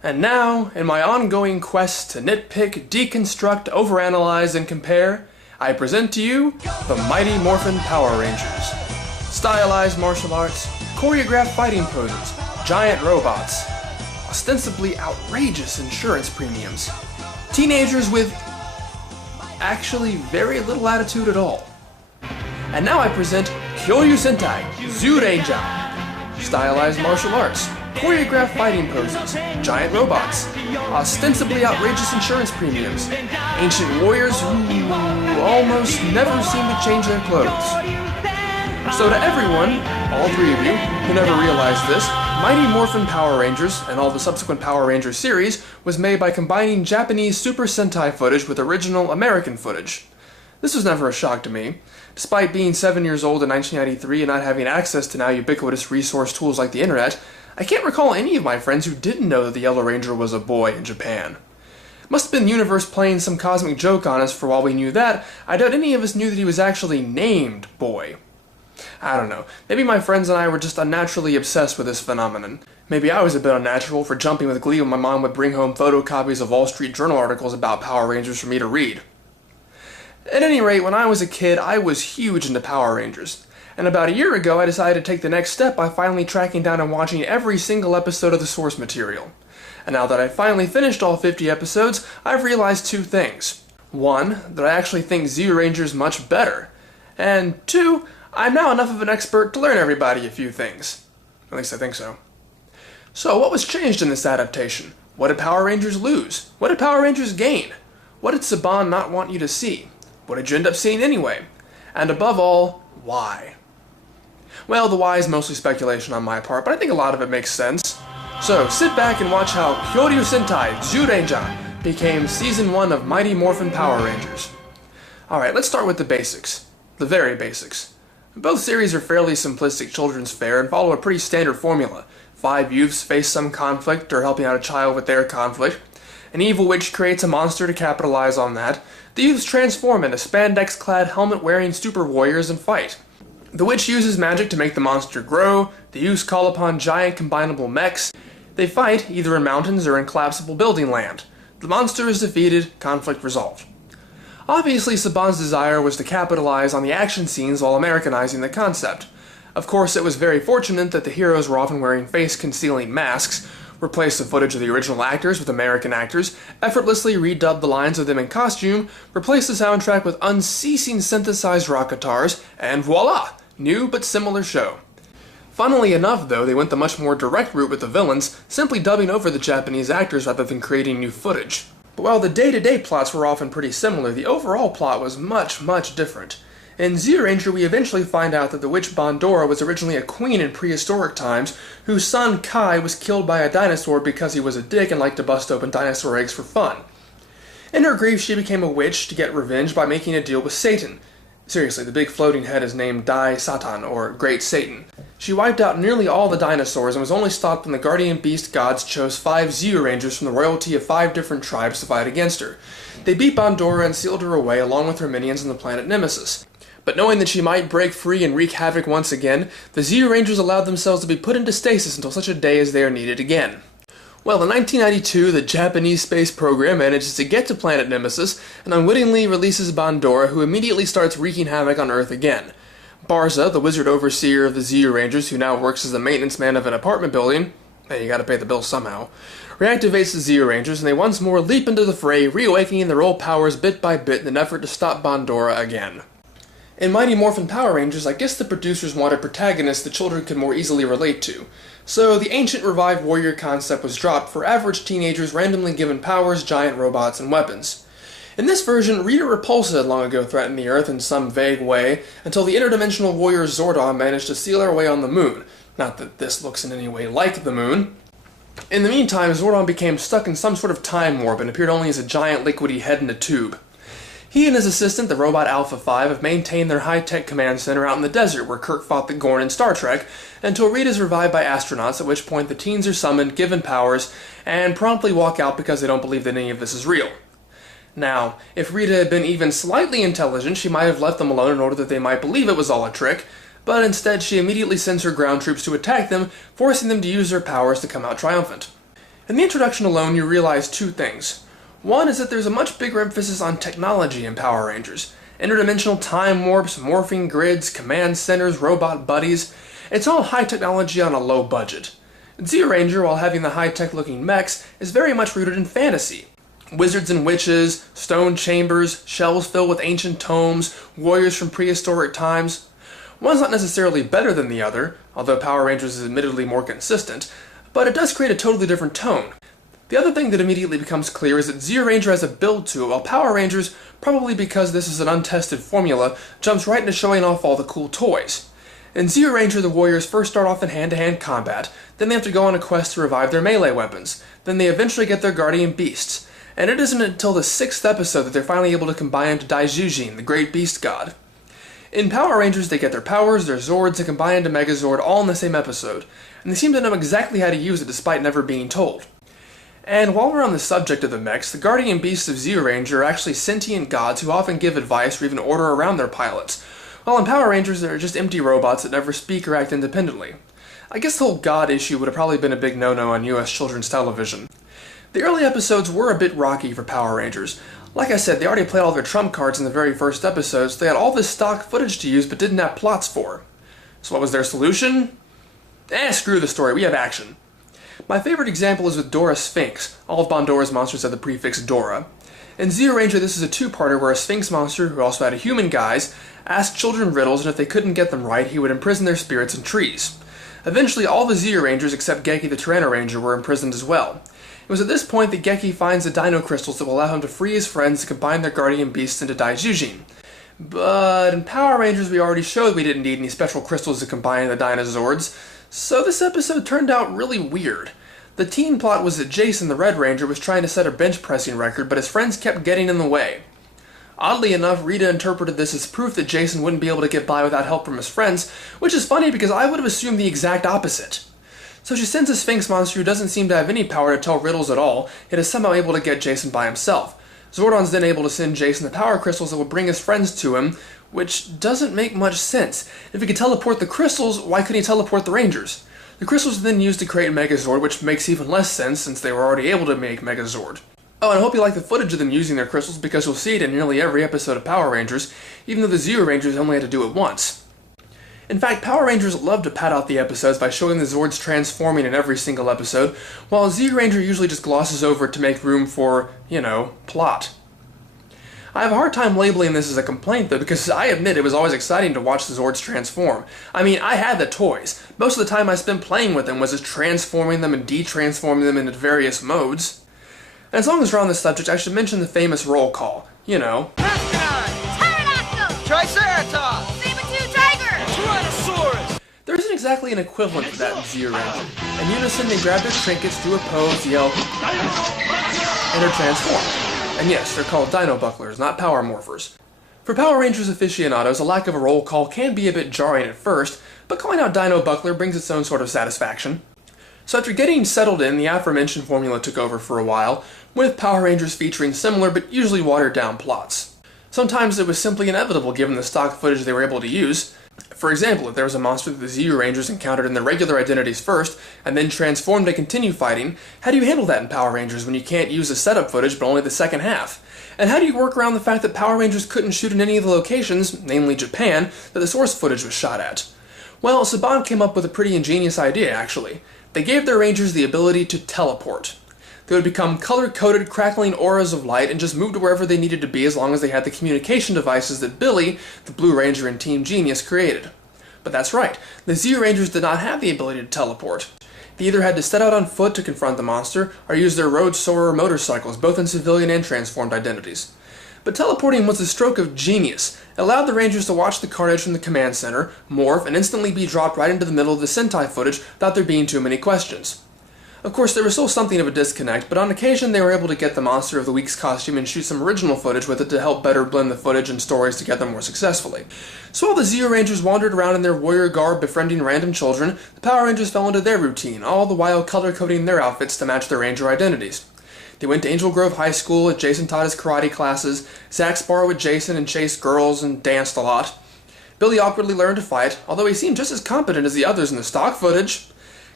And now, in my ongoing quest to nitpick, deconstruct, overanalyze, and compare, I present to you the Mighty Morphin Power Rangers. Stylized martial arts, choreographed fighting poses, giant robots, ostensibly outrageous insurance premiums, teenagers with actually very little attitude at all. And now I present Kyoryu Sentai Zyurangers. Stylized martial arts, choreographed fighting poses, giant robots, ostensibly outrageous insurance premiums, ancient warriors who almost never seem to change their clothes. So to everyone, all three of you, who never realized this, Mighty Morphin Power Rangers, and all the subsequent Power Rangers series, was made by combining Japanese Super Sentai footage with original American footage. This was never a shock to me. Despite being 7 years old in 1993 and not having access to now ubiquitous resource tools like the internet, I can't recall any of my friends who didn't know that the Yellow Ranger was a boy in Japan. It must have been the universe playing some cosmic joke on us, for while we knew that, I doubt any of us knew that he was actually named Boy. I don't know, maybe my friends and I were just unnaturally obsessed with this phenomenon. Maybe I was a bit unnatural for jumping with glee when my mom would bring home photocopies of Wall Street Journal articles about Power Rangers for me to read. At any rate, when I was a kid, I was huge into Power Rangers. And about a year ago, I decided to take the next step by finally tracking down and watching every single episode of the source material. And now that I've finally finished all 50 episodes, I've realized two things. One, that I actually think Zyurangers much better. And two, I'm now enough of an expert to learn everybody a few things. At least I think so. So what was changed in this adaptation? What did Power Rangers lose? What did Power Rangers gain? What did Saban not want you to see? What did you end up seeing anyway? And above all, why? Well, the why is mostly speculation on my part, but I think a lot of it makes sense. So, sit back and watch how Kyoryu Sentai Zyurangers became Season 1 of Mighty Morphin Power Rangers. Alright, let's start with the basics. The very basics. Both series are fairly simplistic children's fare and follow a pretty standard formula. 5 youths face some conflict or helping out a child with their conflict. An evil witch creates a monster to capitalize on that. The youths transform into spandex-clad, helmet-wearing super warriors and fight. The witch uses magic to make the monster grow. The youths call upon giant combinable mechs. They fight either in mountains or in collapsible building land. The monster is defeated, conflict resolved. Obviously, Saban's desire was to capitalize on the action scenes while Americanizing the concept. Of course, it was very fortunate that the heroes were often wearing face-concealing masks, replaced the footage of the original actors with American actors, effortlessly redubbed the lines of them in costume, replaced the soundtrack with unceasing synthesized rock guitars, and voila! New but similar show. Funnily enough, though, they went the much more direct route with the villains, simply dubbing over the Japanese actors rather than creating new footage. But while the day-to-day plots were often pretty similar, the overall plot was much different. In Zyuranger, we eventually find out that the witch Bandora was originally a queen in prehistoric times, whose son Kai was killed by a dinosaur because he was a dick and liked to bust open dinosaur eggs for fun. In her grief, she became a witch to get revenge by making a deal with Satan. Seriously, the big floating head is named Dai Satan, or Great Satan. She wiped out nearly all the dinosaurs and was only stopped when the guardian beast gods chose 5 Zyurangers from the royalty of 5 different tribes to fight against her. They beat Bandora and sealed her away along with her minions on the planet Nemesis. But knowing that she might break free and wreak havoc once again, the Zyurangers allowed themselves to be put into stasis until such a day as they are needed again. Well, in 1992, the Japanese space program manages to get to planet Nemesis and unwittingly releases Bandora, who immediately starts wreaking havoc on Earth again. Barza, the wizard overseer of the Zyurangers, who now works as the maintenance man of an apartment building, hey, you gotta pay the bills somehow, reactivates the Zyurangers and they once more leap into the fray, reawakening their old powers bit by bit in an effort to stop Bandora again. In Mighty Morphin Power Rangers, I guess the producers wanted protagonists the children could more easily relate to. So the ancient revived warrior concept was dropped for average teenagers randomly given powers, giant robots, and weapons. In this version, Rita Repulsa had long ago threatened the Earth in some vague way, until the interdimensional warrior Zordon managed to seal our way on the moon. Not that this looks in any way like the moon. In the meantime, Zordon became stuck in some sort of time warp and appeared only as a giant liquidy head in a tube. He and his assistant, the robot Alpha 5, have maintained their high-tech command center out in the desert where Kirk fought the Gorn in Star Trek, until Rita is revived by astronauts, at which point the teens are summoned, given powers, and promptly walk out because they don't believe that any of this is real. Now, if Rita had been even slightly intelligent, she might have left them alone in order that they might believe it was all a trick, but instead she immediately sends her ground troops to attack them, forcing them to use their powers to come out triumphant. In the introduction alone, you realize two things. One is that there's a much bigger emphasis on technology in Power Rangers. Interdimensional time warps, morphing grids, command centers, robot buddies. It's all high technology on a low budget. Zyuranger, while having the high-tech looking mechs, is very much rooted in fantasy. Wizards and witches, stone chambers, shelves filled with ancient tomes, warriors from prehistoric times. One's not necessarily better than the other, although Power Rangers is admittedly more consistent, but it does create a totally different tone. The other thing that immediately becomes clear is that Zyuranger has a build to it, while Power Rangers, probably because this is an untested formula, jumps right into showing off all the cool toys. In Zyuranger, the warriors first start off in hand-to-hand combat, then they have to go on a quest to revive their melee weapons, then they eventually get their guardian beasts, and it isn't until the 6th episode that they're finally able to combine into Daijujin, the great beast god. In Power Rangers, they get their powers, their Zords, and combine into Megazord all in the same episode, and they seem to know exactly how to use it despite never being told. And while we're on the subject of the mechs, the guardian beasts of Zyuranger are actually sentient gods who often give advice or even order around their pilots, while in Power Rangers they're just empty robots that never speak or act independently. I guess the whole god issue would have probably been a big no-no on US children's television. The early episodes were a bit rocky for Power Rangers. Like I said, they already played all their trump cards in the very first episodes, they had all this stock footage to use but didn't have plots for. So what was their solution? Screw the story, we have action. My favorite example is with Dora Sphinx. All of Bondora's monsters have the prefix Dora. In Zyuranger, this is a two-parter where a Sphinx monster, who also had a human guise, asked children riddles, and if they couldn't get them right, he would imprison their spirits in trees. Eventually, all the Zyurangers except Geki the Tyrannoranger were imprisoned as well. It was at this point that Geki finds the dino crystals that will allow him to free his friends to combine their guardian beasts into Daijujin. But in Power Rangers, we already showed we didn't need any special crystals to combine the Dinozords, so this episode turned out really weird. The teen plot was that Jason, the Red Ranger, was trying to set a bench pressing record, but his friends kept getting in the way. Oddly enough, Rita interpreted this as proof that Jason wouldn't be able to get by without help from his friends, which is funny because I would have assumed the exact opposite. So she sends a Sphinx monster who doesn't seem to have any power to tell riddles at all, yet is somehow able to get Jason by himself. Zordon's then able to send Jason the power crystals that will bring his friends to him, which doesn't make much sense. If he could teleport the crystals, why couldn't he teleport the Rangers? The crystals are then used to create Megazord, which makes even less sense since they were already able to make Megazord. Oh, and I hope you like the footage of them using their crystals because you'll see it in nearly every episode of Power Rangers, even though the Zyurangers only had to do it once. In fact, Power Rangers love to pad out the episodes by showing the Zords transforming in every single episode, while Zyuranger usually just glosses over it to make room for, plot. I have a hard time labeling this as a complaint, though, because I admit it was always exciting to watch the Zords transform. I mean, I had the toys. Most of the time I spent playing with them was just transforming them and de-transforming them into various modes. And as long as we're on this subject, I should mention the famous roll call. Mastodon! Pterodactyl! Triceratops! Saber-tooth tiger! Tyrannosaurus! There isn't exactly an equivalent for that in Zyuranger. In unison, they grab their trinkets, do a pose, yell, and are transformed. And yes, they're called Dino Bucklers, not Power Morphers. For Power Rangers aficionados, a lack of a roll call can be a bit jarring at first, but calling out Dino Buckler brings its own sort of satisfaction. So after getting settled in, the aforementioned formula took over for a while, with Power Rangers featuring similar but usually watered down plots. Sometimes it was simply inevitable given the stock footage they were able to use. For example, if there was a monster that the Zyurangers encountered in their regular identities first, and then transformed to continue fighting, how do you handle that in Power Rangers when you can't use the setup footage but only the second half? And how do you work around the fact that Power Rangers couldn't shoot in any of the locations, namely Japan, that the source footage was shot at? Well, Saban came up with a pretty ingenious idea, actually. They gave their Rangers the ability to teleport. They would become color-coded, crackling auras of light and just move to wherever they needed to be as long as they had the communication devices that Billy, the Blue Ranger and Team Genius, created. But that's right, the Zyurangers did not have the ability to teleport. They either had to set out on foot to confront the monster, or use their road soarer motorcycles, both in civilian and transformed identities. But teleporting was a stroke of genius. It allowed the Rangers to watch the carnage from the command center, morph, and instantly be dropped right into the middle of the Sentai footage without there being too many questions. Of course, there was still something of a disconnect, but on occasion they were able to get the Monster of the Week's costume and shoot some original footage with it to help better blend the footage and stories together more successfully. So while the Zyurangers wandered around in their warrior garb befriending random children, the Power Rangers fell into their routine, all the while color-coding their outfits to match their Ranger identities. They went to Angel Grove High School, Jason taught his karate classes, Zack sparred with Jason and chased girls and danced a lot. Billy awkwardly learned to fight, although he seemed just as competent as the others in the stock footage.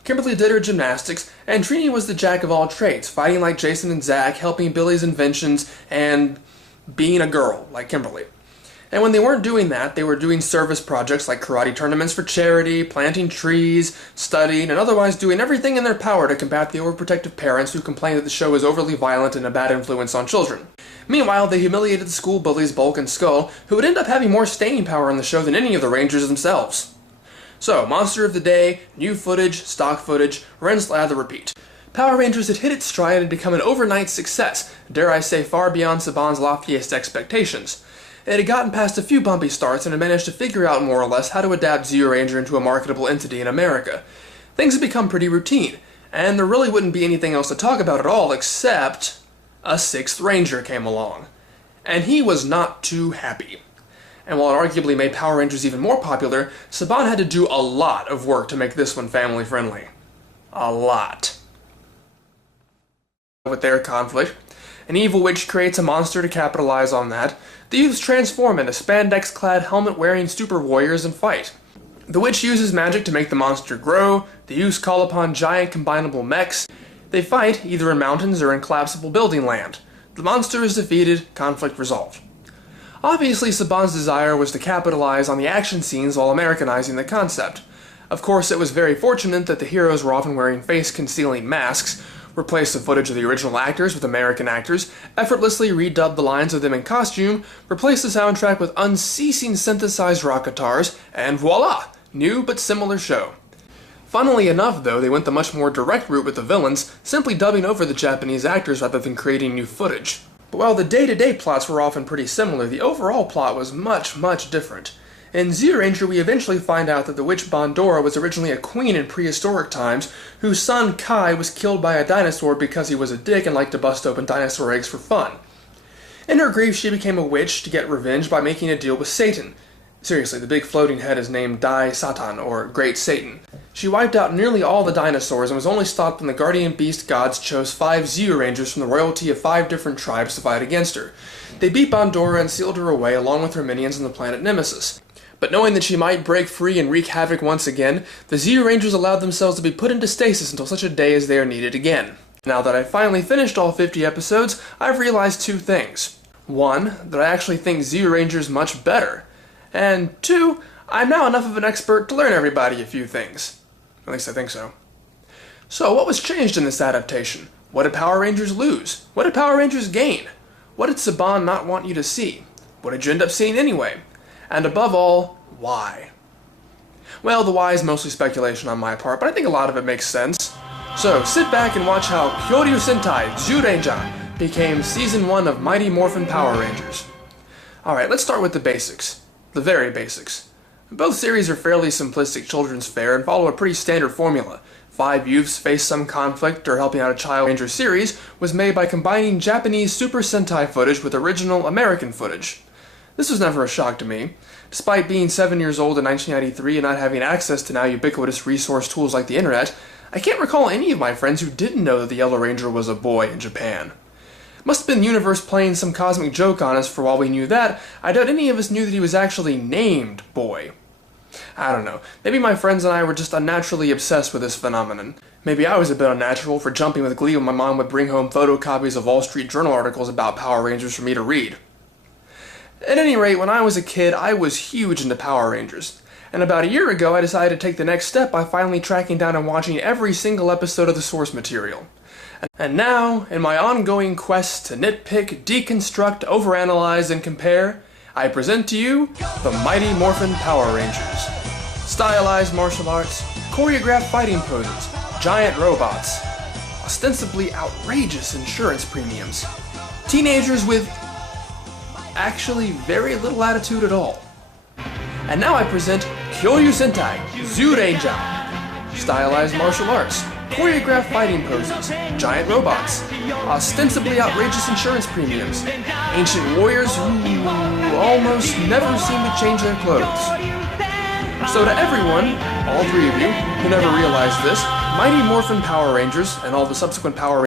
Kimberly did her gymnastics, and Trini was the jack of all trades, fighting like Jason and Zach, helping Billy's inventions, and being a girl like Kimberly. And when they weren't doing that, they were doing service projects like karate tournaments for charity, planting trees, studying, and otherwise doing everything in their power to combat the overprotective parents who complained that the show was overly violent and a bad influence on children. Meanwhile, they humiliated the school bullies Bulk and Skull, who would end up having more staying power in the show than any of the Rangers themselves. So, Monster of the Day, new footage, stock footage, rinse, lather, repeat. Power Rangers had hit its stride and had become an overnight success, dare I say far beyond Saban's loftiest expectations. It had gotten past a few bumpy starts and had managed to figure out more or less how to adapt Zyuranger into a marketable entity in America. Things had become pretty routine, and there really wouldn't be anything else to talk about at all except a sixth Ranger came along. And he was not too happy. And while it arguably made Power Rangers even more popular, Saban had to do a lot of work to make this one family friendly. A lot. With their conflict, an evil witch creates a monster to capitalize on that. The youths transform into spandex-clad, helmet-wearing super warriors and fight. The witch uses magic to make the monster grow. The youths call upon giant combinable mechs. They fight either in mountains or in collapsible building land. The monster is defeated, conflict resolved. Obviously, Saban's desire was to capitalize on the action scenes while Americanizing the concept. Of course, it was very fortunate that the heroes were often wearing face-concealing masks, replaced the footage of the original actors with American actors, effortlessly redubbed the lines of them in costume, replaced the soundtrack with unceasing synthesized rock guitars, and voila! New but similar show. Funnily enough, though, they went the much more direct route with the villains, simply dubbing over the Japanese actors rather than creating new footage. But while the day-to-day plots were often pretty similar, the overall plot was much, much different. In Zyuranger, we eventually find out that the witch Bondora was originally a queen in prehistoric times, whose son Kai was killed by a dinosaur because he was a dick and liked to bust open dinosaur eggs for fun. In her grief, she became a witch to get revenge by making a deal with Satan. Seriously, the big floating head is named Dai Satan, or Great Satan. She wiped out nearly all the dinosaurs and was only stopped when the guardian beast gods chose 5 Zyurangers from the royalty of 5 different tribes to fight against her. They beat Bondora and sealed her away along with her minions on the planet Nemesis. But knowing that she might break free and wreak havoc once again, the Zyurangers allowed themselves to be put into stasis until such a day as they are needed again. Now that I've finally finished all 50 episodes, I've realized 2 things. 1, that I actually think Zyurangers much better. And 2, I'm now enough of an expert to learn everybody a few things. At least I think so. So what was changed in this adaptation? What did Power Rangers lose? What did Power Rangers gain? What did Saban not want you to see? What did you end up seeing anyway? And above all, why? Well, the why is mostly speculation on my part, but I think a lot of it makes sense. So sit back and watch how Kyoryu Sentai Zyuranger became Season 1 of Mighty Morphin Power Rangers. Alright, let's start with the basics. The very basics. Both series are fairly simplistic children's fare and follow a pretty standard formula. 5 youths face some conflict or helping out a child. Ranger series was made by combining Japanese Super Sentai footage with original American footage. This was never a shock to me. Despite being 7 years old in 1993 and not having access to now ubiquitous resource tools like the internet, I can't recall any of my friends who didn't know that the Yellow Ranger was a boy in Japan. Must have been the universe playing some cosmic joke on us, for while we knew that, I doubt any of us knew that he was actually named Boy. I don't know, maybe my friends and I were just unnaturally obsessed with this phenomenon. Maybe I was a bit unnatural for jumping with glee when my mom would bring home photocopies of Wall Street Journal articles about Power Rangers for me to read. At any rate, when I was a kid, I was huge into Power Rangers. And about a year ago, I decided to take the next step by finally tracking down and watching every single episode of the source material. And now, in my ongoing quest to nitpick, deconstruct, overanalyze, and compare, I present to you the Mighty Morphin Power Rangers. Stylized martial arts, choreographed fighting poses, giant robots, ostensibly outrageous insurance premiums, teenagers with actually very little attitude at all. And now I present Kyoryu Sentai Zyuranger. Stylized martial arts, choreographed fighting poses, giant robots, ostensibly outrageous insurance premiums, ancient warriors who almost never seem to change their clothes. So to everyone, all 3 of you, who never realized this, Mighty Morphin Power Rangers and all the subsequent Power